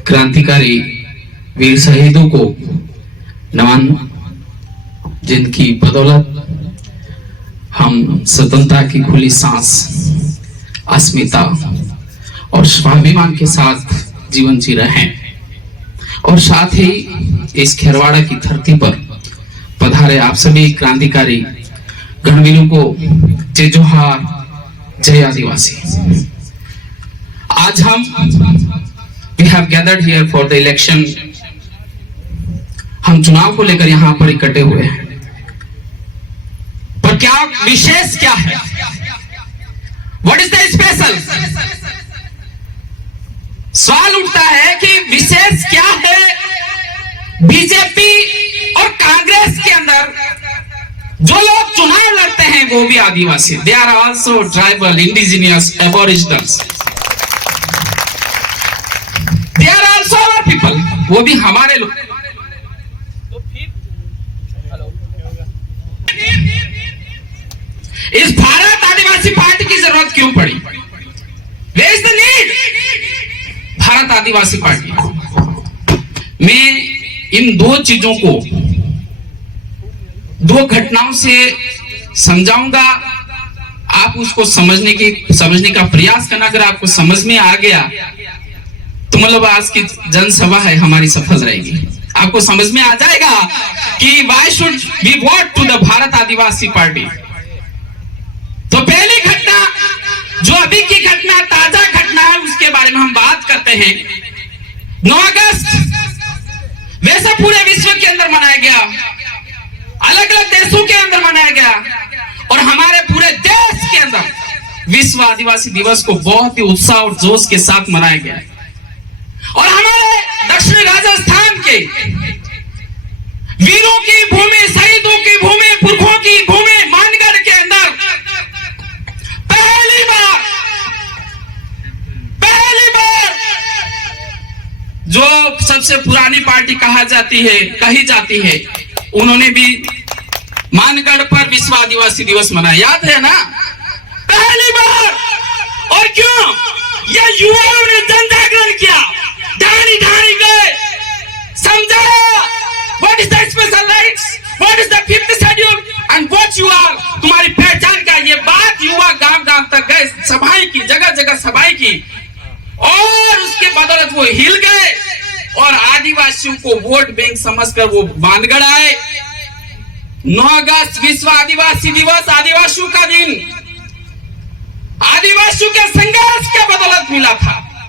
क्रांतिकारी वीर शहीदों को नमन, जिनकी बदौलत हम स्वतंत्रता की खुली सांस, अस्मिता और स्वाभिमान के साथ जीवन जी रहे हैं। और साथ ही इस खेरवाड़ा की धरती पर पधारे आप सभी क्रांतिकारी गणवीरों को जय जोहार, जय आदिवासी। आज हम we have gathered here for the election, हम चुनाव को लेकर यहाँ पर इकट्ठे हुए हैं। पर क्या विशेष क्या है? What is the special? सवाल उठता है कि विशेष क्या है बीजेपी और कांग्रेस के अंदर? जो लोग चुनाव लड़ते हैं वो भी आदिवासी, they are also tribal, indigenous, aboriginals, they are also our people, वो भी हमारे लोग। इस भारत आदिवासी पार्टी की जरूरत क्यों पड़ी? Where is the need? Bharat Adivasi party. मैं इन दो चीजों को दो घटनाओं से समझाऊंगा। आप उसको समझने का प्रयास करना। अगर आपको समझ में आ गया तो मतलब आज की जनसभा है हमारी सफल रहेगी। आपको समझ में आ जाएगा कि why should we vote to the Bharat Adivasi party. तो पहली घटना, जो अभी की घटना, ताजा घटना है, उसके बारे में हम बात करते हैं। 9 अगस्त वैसे पूरे विश्व के अंदर मनाया गया, अलग अलग देशों के अंदर मनाया गया, और हमारे पूरे देश के अंदर विश्व आदिवासी दिवस को बहुत ही उत्साह और जोश के साथ मनाया गया। और हमारे दक्षिण राजस्थान के वीरों की भूमि, शहीदों की भूमि, पुरखों की भूमि मानगढ़ के अंदर पहली बार जो सबसे पुरानी पार्टी कही जाती है, उन्होंने भी मानगढ़ पर विश्व आदिवासी दिवस मनाया। याद है ना? पहली बार। और क्यों? ये युवाओं ने जन जागरण किया, ढाणी गए, समझाया what is the special rights, what is the 5th schedule and what you are, तुम्हारी पहचान क्या। ये बात युवा गांव तक गए, सभाएं की, जगह सभाएं की, और उसके बदौलत वो हिल गए और आदिवासियों को वोट बैंक समझकर वो मानगढ़ आए। 9 अगस्त विश्व आदिवासी दिवस, आदिवासियों का दिन, आदिवासियों के संघर्ष के बदौलत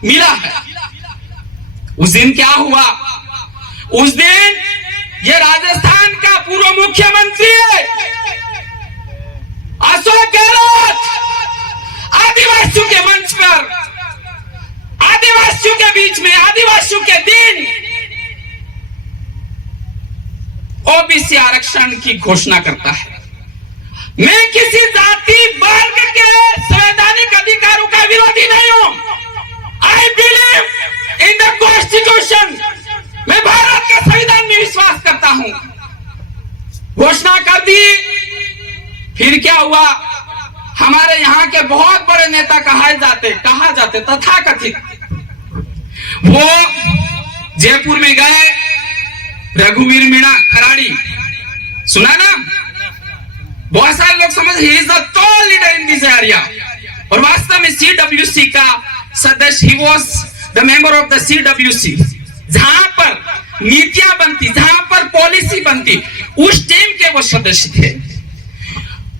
मिला है। उस दिन क्या हुआ? उस दिन ये राजस्थान का पूर्व मुख्यमंत्री अशोक गहलोत आदिवासियों के मंच पर, आदिवासियों के बीच में, आदिवासियों के दिन ओबीसी आरक्षण की घोषणा करता है। मैं किसी जाति वर्ग के संवैधानिक अधिकारों का विरोधी नहीं हूं। I believe in the constitution. मैं भारत के संविधान में विश्वास करता हूं। घोषणा कर दी। फिर क्या हुआ? हमारे यहाँ के बहुत बड़े नेता कहा जाते तथाकथित, वो जयपुर में गए, रघुवीर मीणा खराड़ी, सुना ना? बहुत सारे लोग समझ he is the tall leader in this area, और वास्तव में CWC का सदस्य, he was the member of the CWC। जहां पर नीतियां बनती, जहां पर पॉलिसी बनती, उस टीम के वो सदस्य थे।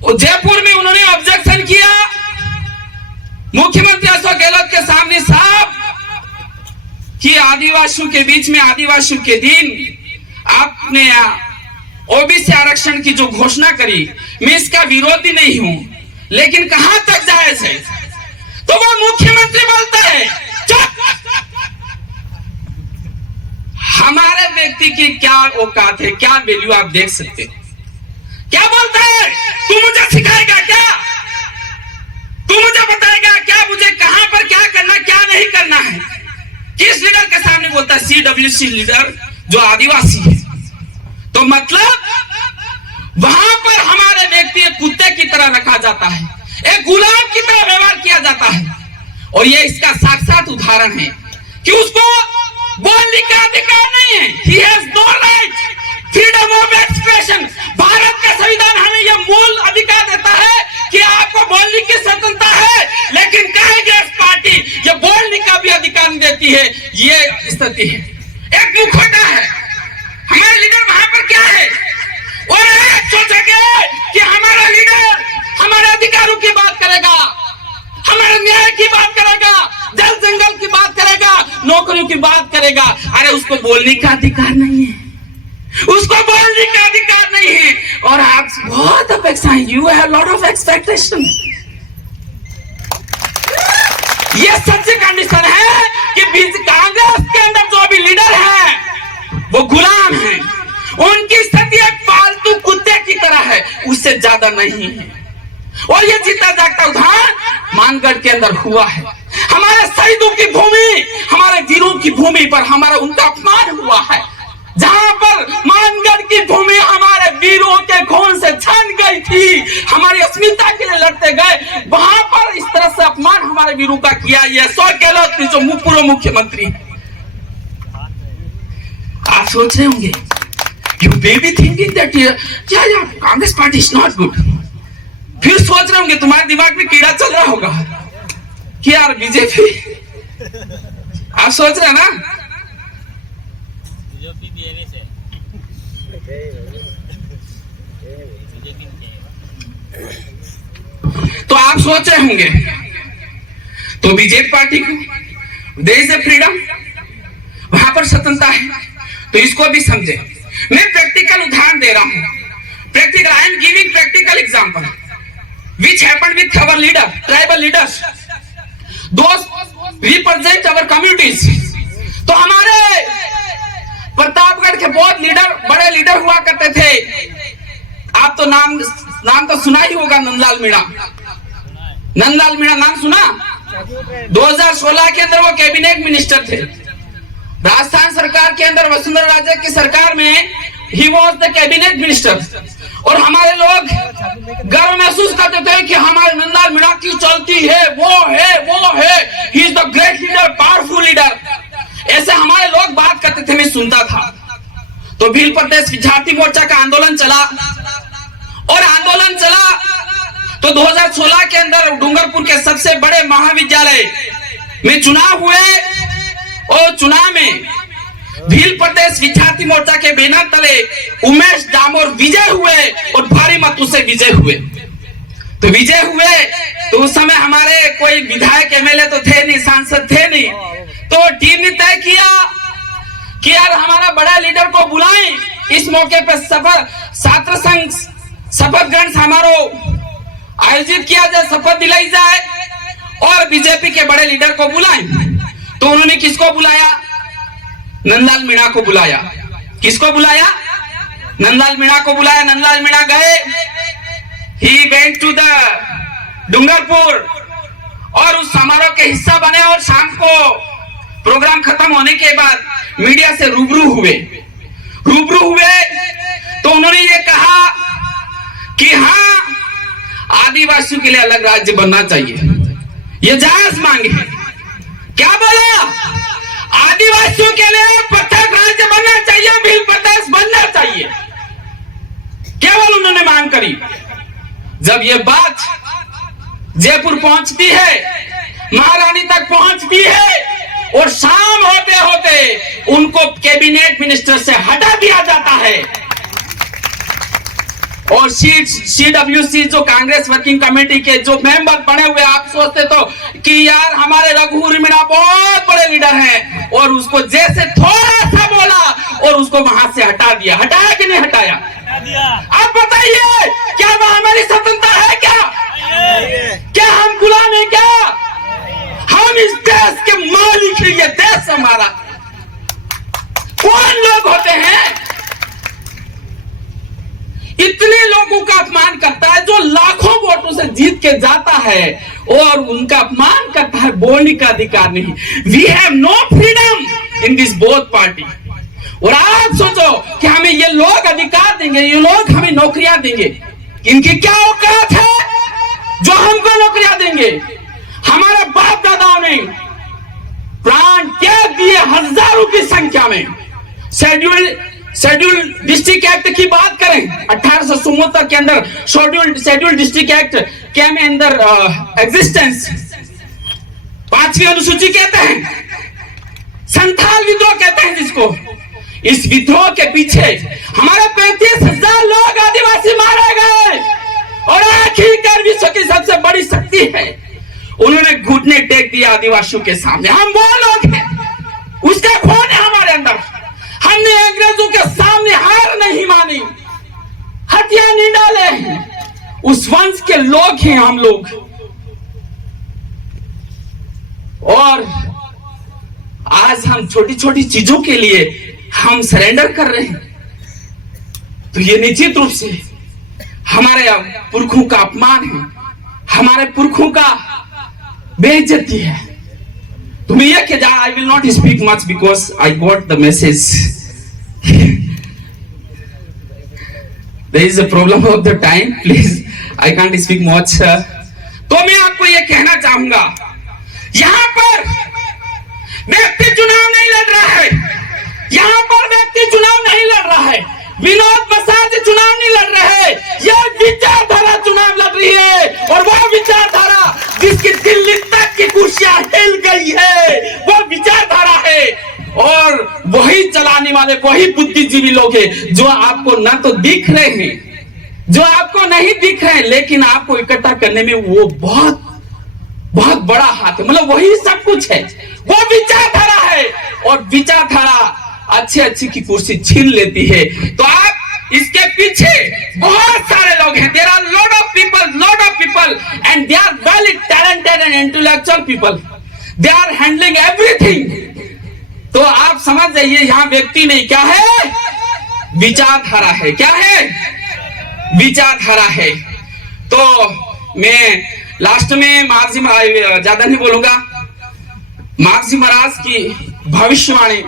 और जयपुर में उन्होंने ऑब्जेक्शन किया मुख्यमंत्री अशोक गहलोत के सामने साहब कि आदिवासियों के बीच में, आदिवासियों के दिन आपने ओबीसी आरक्षण की जो घोषणा करी, मैं इसका विरोधी नहीं हूं, लेकिन कहां तक जायज है? तो वो मुख्यमंत्री बोलता है चुप। हमारे व्यक्ति की क्या औकात है, क्या वैल्यू, आप देख सकते हैं। क्या बोलता है? तू मुझे सिखाएगा क्या? तू मुझे बताएगा क्या मुझे कहां पर क्या करना, क्या नहीं करना है? किस लीडर के सामने बोलता है? CWC लीडर जो आदिवासी है। तो मतलब वहां पर हमारे व्यक्ति एक कुत्ते की तरह रखा जाता है, एक गुलाम की तरह व्यवहार किया जाता है। और ये इसका साक्षात उदाहरण है कि उसको बोलने का अधिकार नहीं है। He has no right, freedom of expression। Bharat का संविधान हमें यह मूल अधिकार देता है कि आपको बोलने की स्वतंत्रता है, लेकिन कांग्रेस पार्टी ये बोलने का भी अधिकार नहीं देती है। ये स्थिति है, एक मुखौटा है। हमारे लीडर वहां पर क्या है, और सोचेंगे कि हमारा लीडर हमारे अधिकारों की बात करेगा, हमारे न्याय की बात करेगा, जल जंगल की बात करेगा, नौकरियों की बात करेगा। अरे उसको बोलने का अधिकार नहीं है, उसको बोलने का अधिकार नहीं है। और आप बहुत अपेक्षाएं, you have lot of expectation. ये सच्ची कंडीशन है कि कांग्रेस के अंदर जो भी लीडर है वो गुलाम है, उनकी स्थिति एक पालतू कुत्ते की तरह है, उससे ज्यादा नहीं है। और ये जीता जागता उदाहरण मानगढ़ के अंदर हुआ है। हमारे शहीदों की भूमि, हमारे वीरों की भूमि पर हमारा उनका अपमान हुआ है। जहां पर मानगढ़ की भूमि हमारे वीरों के खून से छन गई थी, हमारी अस्मिता के लिए लड़ते गए, वहां पर इस तरह से अपमान हमारे वीरों का किया। ये अशोक गहलोत जो पूर्व मुख्यमंत्री, आप सोच रहे होंगे, you may be thinking that Congress party is not good. फिर सोच रहे होंगे, तुम्हारे दिमाग में कीड़ा चल रहा होगा कि यार बीजेपी, आप सोच रहे हैं ना, तो आप सोच रहे होंगे तो बीजेपी पार्टी को देश है फ्रीडम, वहां पर स्वतंत्रता है, तो इसको भी समझे। मैं प्रैक्टिकल उदाहरण दे रहा हूं, practical, I am giving practical example which happened with our leader, tribal leaders, those represent our communities। तो हमारे प्रतापगढ़ के बहुत लीडर, बड़े लीडर हुआ करते थे। आप तो नाम तो सुना ही होगा, नंदलाल मीणा। नंदलाल मीणा नाम सुना? 2016 के अंदर वो कैबिनेट मिनिस्टर थे। राजस्थान सरकार के अंदर वसुंधरा राजे की सरकार में he was the cabinet minister. और हमारे लोग गर्व महसूस करते थे कि हमारे नंदलाल मीणा की चलती है, वो है, he is the great leader, powerful leader, ऐसे हमारे लोग बात करते थे, मैं सुनता था। तो भील प्रदेश विद्यार्थी मोर्चा का आंदोलन चला, और आंदोलन चला तो 2016 के अंदर डूंगरपुर के सबसे बड़े महाविद्यालय में चुनाव हुए, और चुनाव में भील प्रदेश विद्यार्थी मोर्चा के बैनर तले उमेश डामोर विजय हुए, और भारी मतों से विजय हुए। तो विजय हुए तो उस समय हमारे कोई विधायक एमएलए तो थे नहीं, सांसद थे नहीं, तो टीम ने तय किया कि यार हमारा बड़ा लीडर को बुलाएं, इस मौके पर छात्र संघ शपथ ग्रहण समारोह आयोजित किया जाए, शपथ दिलाई जाए, और बीजेपी के बड़े लीडर को बुलाएं। तो उन्होंने किसको बुलाया? नंदलाल मीणा को बुलाया। किसको बुलाया? नंदलाल मीणा को बुलाया। नंदलाल मीणा गए, he went to the Dungarpur, और उस समारोह के हिस्सा बने, और शाम को प्रोग्राम खत्म होने के बाद मीडिया से रूबरू हुए। तो उन्होंने ये कहा कि हाँ, आदिवासियों के लिए अलग राज्य बनना चाहिए, ये जायज मांग है। क्या बोला? आदिवासियों के लिए पृथक राज्य बनना चाहिए, भील प्रदेश बनना चाहिए, केवल उन्होंने मांग करी। जब ये बात जयपुर पहुंचती है, महारानी तक पहुंचती है, और शाम होते होते उनको कैबिनेट मिनिस्टर से हटा दिया जाता है, और CWC जो कांग्रेस वर्किंग कमेटी के जो मेंबर बने हुए, आप सोचते तो कि यार हमारे रघुवीर मीणा बहुत बड़े लीडर हैं, और उसको जैसे थोड़ा सा बोला और उसको वहां से हटा दिया। हटाया कि नहीं हटाया? आप बताइए, क्या वो हमारी स्वतंत्रता है? क्या हम गुलाम हैं? क्या हम इस देश के मालिक हैं? ये देश हमारा। कौन लोग होते हैं इतने लोगों का अपमान करता है, जो लाखों वोटों से जीत के जाता है और उनका अपमान करता है? बोलने का अधिकार नहीं। We have no freedom in this both party. और आप सोचो कि हमें ये लोग अधिकार देंगे, ये लोग हमें नौकरियां देंगे, इनकी क्या औकात है जो हमको नौकरियां देंगे? हमारे बाप दादाओं ने प्राण त्याग दिए, हजारों की संख्या में। शेड्यूल डिस्ट्रिक्ट एक्ट की बात करें 1874 के अंदर शेड्यूल डिस्ट्रिक्ट एक्ट केम अंदर एग्जिस्टेंस। 5वीं अनुसूची कहते हैं, संथाल विद्रोह कहते हैं जिसको। इस विद्रोह के पीछे हमारे 35,000 लोग आदिवासी मारे गए और आखिरकार विश्व की सबसे बड़ी शक्ति है, उन्होंने घुटने टेक दिया आदिवासियों के सामने। हम वो लोग हैं, उसका खून है हमारे अंदर। हमने अंग्रेजों के सामने हार नहीं मानी, हथियार नहीं डाले, उस वंश के लोग हैं हम लोग। और आज हम छोटी छोटी चीजों के लिए हम सरेंडर कर रहे हैं, तो ये निश्चित रूप से हमारे पुरखों का अपमान है, हमारे पुरखों का बेइज्जती है। तो मैं ये कह, I will not speak much because I got the message. There is a problem of the time, please I can't speak much. तो मैं आपको ये कहना चाहूंगा, यहां पर व्यक्ति चुनाव नहीं लड़ रहा है, यहां पर व्यक्ति चुनाव नहीं लड़ रहा है, विनोद प्रसाद चुनाव नहीं लड़ रहे हैं, यह विचारधारा चुनाव लड़ रही है। और वह विचारधारा जिसकी दिल्ली तक की कुर्सियां हिल गई है, वो विचारधारा है। और वही चलाने वाले वही बुद्धिजीवी लोग हैं जो आपको न तो दिख रहे हैं, जो आपको नहीं दिख रहे हैं, लेकिन आपको इकट्ठा करने में वो बहुत बहुत बड़ा हाथ है। मतलब वही सब कुछ है, वो विचारधारा है। और विचारधारा अच्छे की कुर्सी छीन लेती है। तो आप इसके पीछे बहुत सारे लोग हैं। There are lot of people and they are very talented and intellectual people, they are handling everything. तो आप समझ जाइए, यहां व्यक्ति नहीं, क्या है, विचारधारा है। क्या है, विचारधारा है। तो मैं लास्ट में महाराज, ज्यादा नहीं बोलूंगा, महाराज महाराज की भविष्यवाणी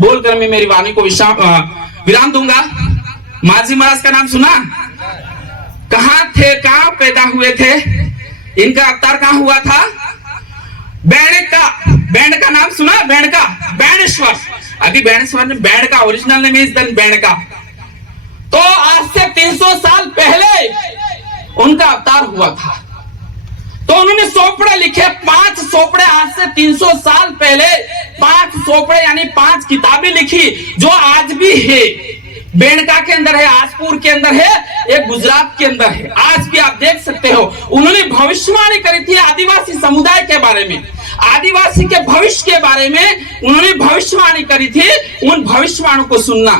बोलकर मैं मेरी वाणी को विराम दूंगा। महाराज महाराज का नाम सुना? कहां थे, कहां पैदा हुए थे, इनका अवतार कहां हुआ था? बैंड का नाम सुना? बैंड का, बैंडेश्वर। अभी बैंडेश्वर ने बैंड का ओरिजिनल नेम इज बैंड का। तो आज से 300 साल पहले उनका अवतार हुआ था। तो उन्होंने सोपड़े लिखे, 5 सोपड़े, आज से 300 साल पहले 5 सोपड़े यानी 5 किताबें लिखी, जो आज भी है। बेणका के अंदर है, आजपुर के अंदर है, एक गुजरात के अंदर है, आज भी आप देख सकते हो। उन्होंने भविष्यवाणी करी थी आदिवासी समुदाय के बारे में, आदिवासी के भविष्य के बारे में उन्होंने भविष्यवाणी करी थी। उन भविष्यवाणी को सुनना।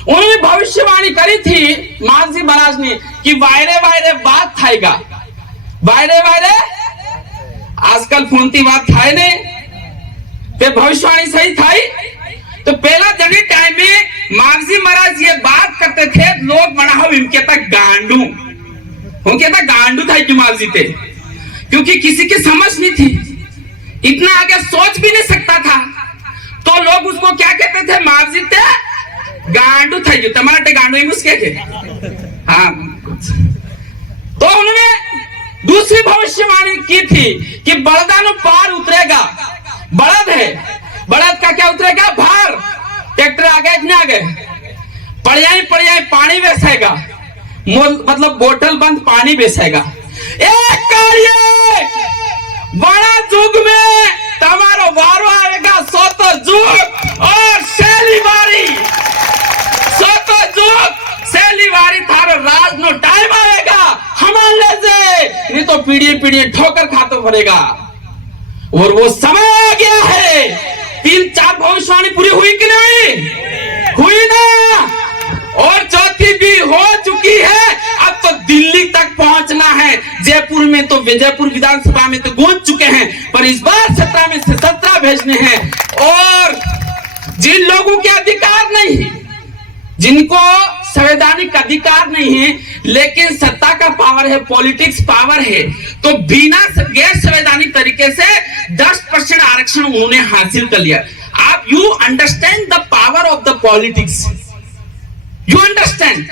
उन्होंने भविष्यवाणी करी थी मानसी महाराज ने कि वायरे वायरे बात थाएगा, वायरे वायरे आजकल फोनती बात थाए ने, तो भविष्यवाणी सही थाई। तो पहला जगह टाइम में मागजी महाराज ये बात करते थे, लोग बना हो इनके तक गांडू, उनके तक गांडू था कि मागजी थे, क्योंकि किसी की समझ नहीं थी, इतना आगे सोच भी नहीं सकता था। तो लोग उसको क्या कहते थे, मागजी थे गांडू था, जो टमाटे गांडू ही उसके थे। हाँ, तो उन्होंने दूसरी भविष्यवाणी की थी कि बलदानु पार उतरेगा, बलद है, बलद का क्या उतरेगा, भार। ट्रैक्टर आ गए नहीं आ गए, पड़ियाई पानी बेचेगा, मतलब बोतल बंद पानी बेचेगा। एक कार्य बड़ा जुग में तुम्हारो वारो आएगा, सोतो जुग और शैलीवारी, सोतो जुग शैलीवारी थारो राज नो टाइम आएगा, हमारे से नहीं तो पीढ़ी ठोकर खातो भरेगा। और वो समय आ गया है। 3-4 भविष्यवाणी पूरी हुई कि नहीं हुई ना, और चौथी भी हो चुकी है। अब तो दिल्ली तक पहुंचना है। जयपुर में तो जयपुर विधानसभा में तो गूंज चुके हैं, पर इस बार 17 में से 17 भेजने हैं। और जिन लोगों के अधिकार नहीं है, जिनको संवैधानिक अधिकार नहीं है, लेकिन सत्ता का पावर है, पॉलिटिक्स पावर है, तो बिना गैर संवैधानिक तरीके से 10% आरक्षण उन्होंने हासिल कर लिया। आप you understand the power of the politics, you understand,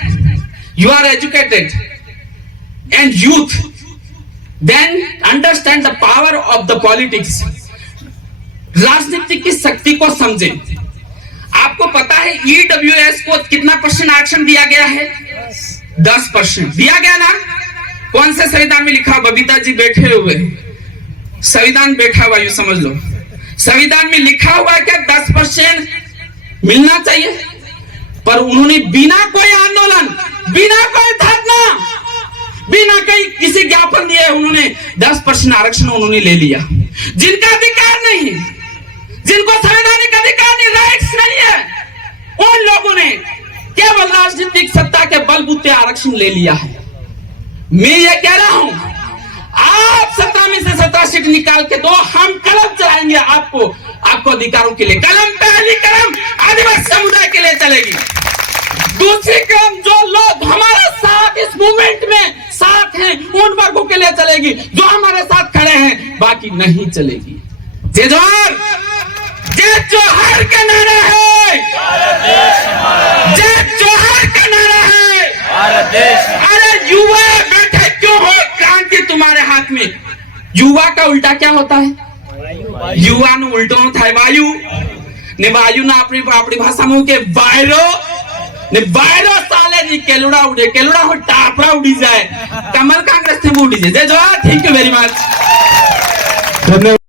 you are educated and youth, then understand the power of the politics. राजनीति की शक्ति को समझें। आपको पता है ईडब्ल्यूएस को कितना परसेंट आरक्षण दिया गया है? 10% दिया गया ना। कौन से संविधान में लिखा? बबीता जी बैठे हुए, संविधान बैठा हुआ, यू समझ लो संविधान में लिखा हुआ है क्या 10% मिलना चाहिए? पर उन्होंने बिना कोई आंदोलन, बिना कोई धरना, बिना कहीं किसी ज्ञापन दिए उन्होंने 10% आरक्षण उन्होंने ले लिया। जिनका अधिकार नहीं, जिनको संवैधानिक अधिकार नहीं, राइट्स नहीं है, उन लोगों ने केवल राजनीतिक सत्ता के बलबूते आरक्षण ले लिया है। मैं ये कह रहा हूं, आप 17 में से 17 सीट निकाल के दो, हम कलम चलाएंगे आपको अधिकारों के लिए। कलम, पहली कलम आदिवासी समुदाय के लिए चलेगी। दूसरी कलम जो लोग हमारे साथ इस मूवमेंट में साथ हैं उन वर्गों के लिए चलेगी, जो हमारे साथ खड़े हैं, बाकी नहीं चलेगी। जय जोहर, जय जोहर का नारा है, जय जोहर का नारा है। अरे युवा बैठे क्यों हो? क्रांति तुम्हारे हाथ में। युवा का उल्टा क्या होता है? युवा नु उल्टो था वायु ने, वायु ना अपनी भाषा में के वायरो ने, वायरो साले जी केलुड़ा उड़े, केलुड़ा हो टापरा उड़ी जाए, कमल कांग्रेस से उड़ी जाए। जय जोहर, थैंक यू वेरी मच। धन्यवाद।